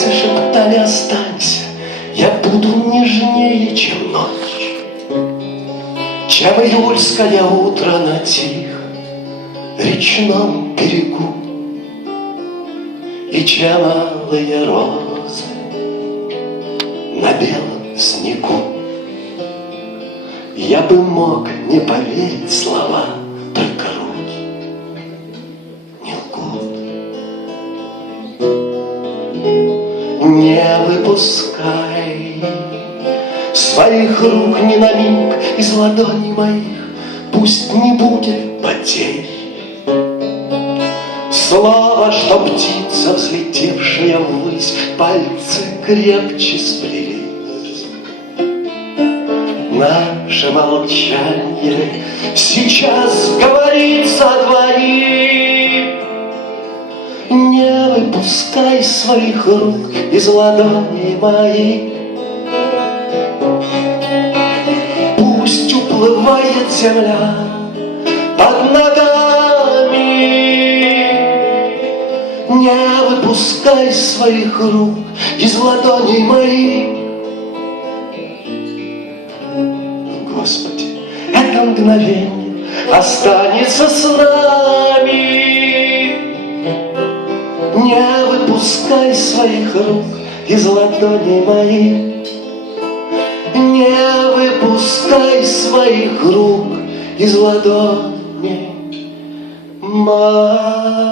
Пальцы шептали: останься, я буду нежнее, чем ночь, чем июльское утро на тихом речном берегу, и чем алые розы на белом снегу. Я бы мог не поверить слова, только руки не лгут. Не выпускай своих рук ни на миг из ладоней моих, пусть не будет потерь. Слово, что птица, взлетевшая ввысь, пальцы крепче сплелись. Наше молчание сейчас говорит со двоих. Не выпускай своих рук из ладоней моих. Пусть уплывает земля под ногами. Не выпускай своих рук из ладоней моих. Господи, это мгновение останется с нами. Не выпускай своих рук из ладоней моих. Не выпускай своих рук из ладоней моих.